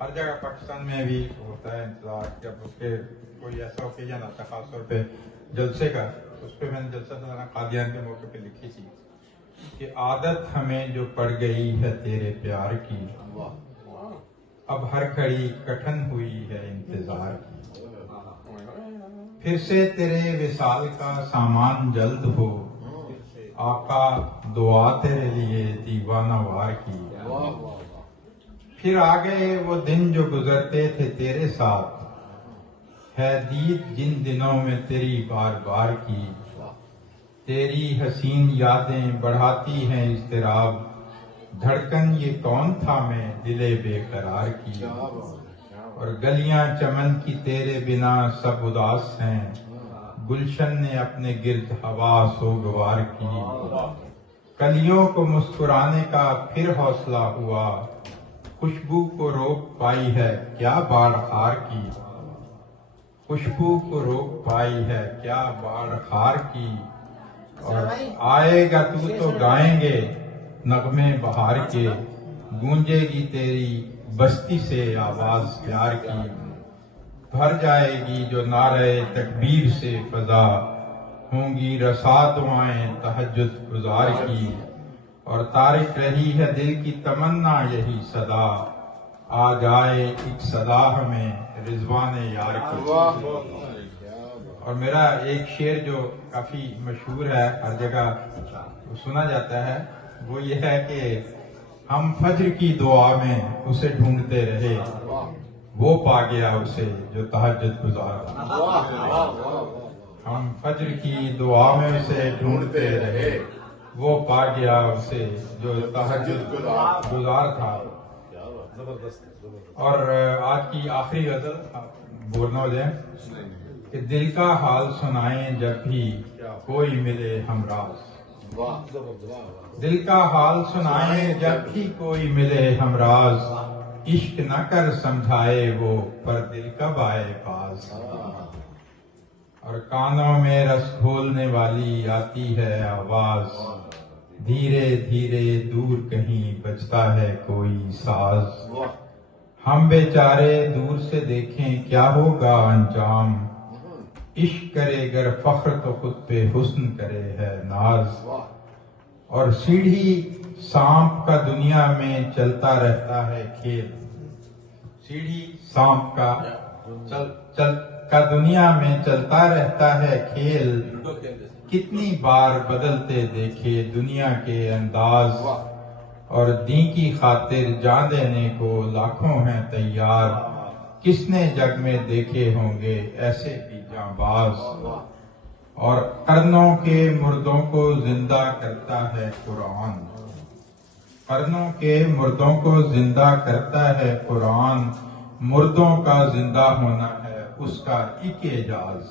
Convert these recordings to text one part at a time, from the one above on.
ہر جگہ پاکستان میں بھی ہوتا ہے انتظار، جب اس کے کوئی ایسا اوکیزن آتا ہے خاص طور پہ جلسے کا، اس پہ میں نے جلسہ سالانہ قادیان کے موقع پہ لکھی تھی کہ عادت ہمیں جو پڑ گئی ہے تیرے پیار کی، اب ہر کڑی کٹھن ہوئی ہے انتظار کی، پھر سے تیرے وصال کا سامان جلد ہو آقا، دعا تیرے لیے دیوانہ وار کی، پھر آ گئے وہ دن جو گزرتے تھے تیرے ساتھ، ہے دید جن دنوں میں تیری بار بار کی، تیری حسین یادیں بڑھاتی ہیں اضطراب، دھڑکن یہ کون تھا میں دلے بے قرار کی، اور گلیاں چمن کی تیرے بنا سب اداس ہیں، گلشن نے اپنے گرد ہوا سوگوار کی، کلیوں کو مسکرانے کا پھر حوصلہ ہوا، خوشبو کو روک پائی ہے کیا باڑ خار کی، خوشبو کو روک پائی ہے کیا باڑ خار کی، اور آئے گا تو گائیں گے نغمے بہار کے، گونجے گی تیری بستی سے آواز پیار کی، بھر جائے گی جو نعرہ تکبیر سے فضا، ہوں گی رسا دعائیں تہجد گزار کی، اور تارک رہی ہے دل کی تمنا یہی صدا، آ جائے ایک صدا ہمیں رضوان یار کی۔ اور میرا ایک شعر جو کافی مشہور ہے، ہر جگہ سنا جاتا ہے، وہ یہ ہے کہ ہم فجر کی دعا میں اسے ڈھونڈتے رہے، وہ پا گیا اسے جو تہجد گزار تھا، ہم فجر کی دعا میں اسے ڈھونڈتے رہے، وہ پا گیا اسے جو تہجد گزار تھا۔ اور آج کی آخری غزل بولنا ہو جائے کہ دل کا حال سنائیں جب بھی کوئی ملے ہمراز، دل کا حال سنائیں جب بھی کوئی ملے ہمراز، عشق نہ کر سمجھائے وہ پر دل کب آئے پاس، اور کانوں میں رس گھولنے والی آتی ہے آواز، دھیرے دھیرے دور کہیں بجتا ہے کوئی ساز، ہم بیچارے دور سے دیکھیں کیا ہوگا انجام، عشق کرے گر فخر تو خود پہ حسن کرے ہے ناز، اور سیڑھی سانپ کا دنیا میں چلتا رہتا ہے کھیل، سیڑھی سانپ کا دنیا میں چلتا رہتا ہے کھیل، کتنی بار بدلتے دیکھے دنیا کے انداز، اور دین کی خاطر جان دینے کو لاکھوں ہیں تیار، کس نے جگ میں دیکھے ہوں گے ایسے بھی جانباز، اور قرنوں کے مردوں کو زندہ کرتا ہے قرآن، قرنوں کے مردوں کو زندہ کرتا ہے قرآن، مردوں کا زندہ ہونا ہے اس کا ایک اعجاز،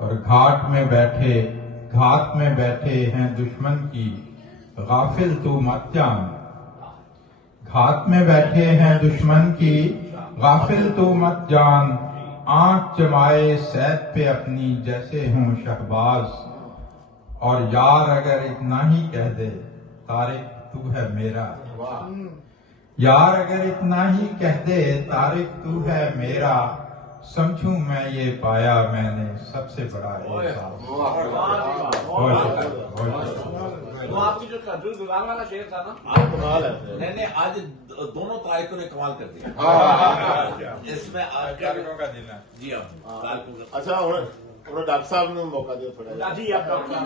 اور گھات میں بیٹھے ہیں دشمن کی غافل تو مت جان، گھات میں بیٹھے ہیں دشمن کی غافل تو مت جان، آنکھ جمائے صید پہ اپنی جیسے ہوں شہباز، اور یار اگر اتنا ہی کہہ دے طارق تو ہے میرا، یار اگر اتنا ہی کہہ دے طارق تو ہے میرا، سمجھوں میں یہ پایا میں نے سب سے بڑا احساس۔ وہ آپ کی جو عبدال گزار والا شعر تھا نا، نہیں آج دونوں تاریخوں نے کمال کر دیا اس میں تاریخوں کا دن ہے جی اب اچھا ڈاکٹر صاحب نے موقع دیا تھوڑا جی آپ